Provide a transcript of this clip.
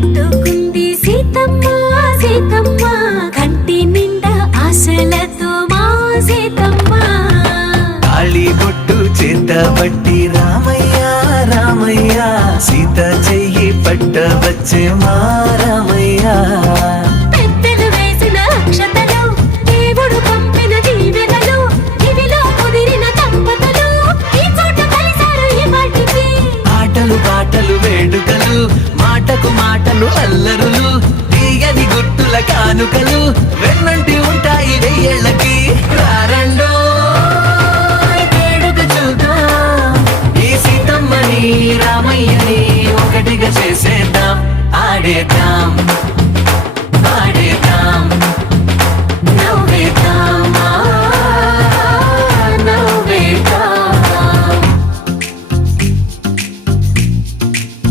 పెట్టుకుంది సీతమ్మ సీతమ్మ కంటి నిండా ఆశలతో మా సీతమ్మ తాళి బొట్టు చేత పట్టి రామయ్య రామయ్య సీత చెయ్యి పట్ట వచ్చే మా రామయ్య పెద్దలు వేసిన అక్షతలు దేవుడు పంపిన దీవెనలు ఇవిలో కుదిరిన దంపతులు ఈ చోట కలిసారు ఈ వాటికి ఆటలు పాటలు వేడుకలు మాటకు మాటలు అల్లరులు తీయని గుర్తుల కానుకలు వెన్నంటి ఉంటాయి వెయ్యేళ్ళకి రారండో వేడుక చూద్దాం ఈ సీతమ్మని రామయ్యని ఒకటిగా చేసేద్దాం ఆడేద్దాం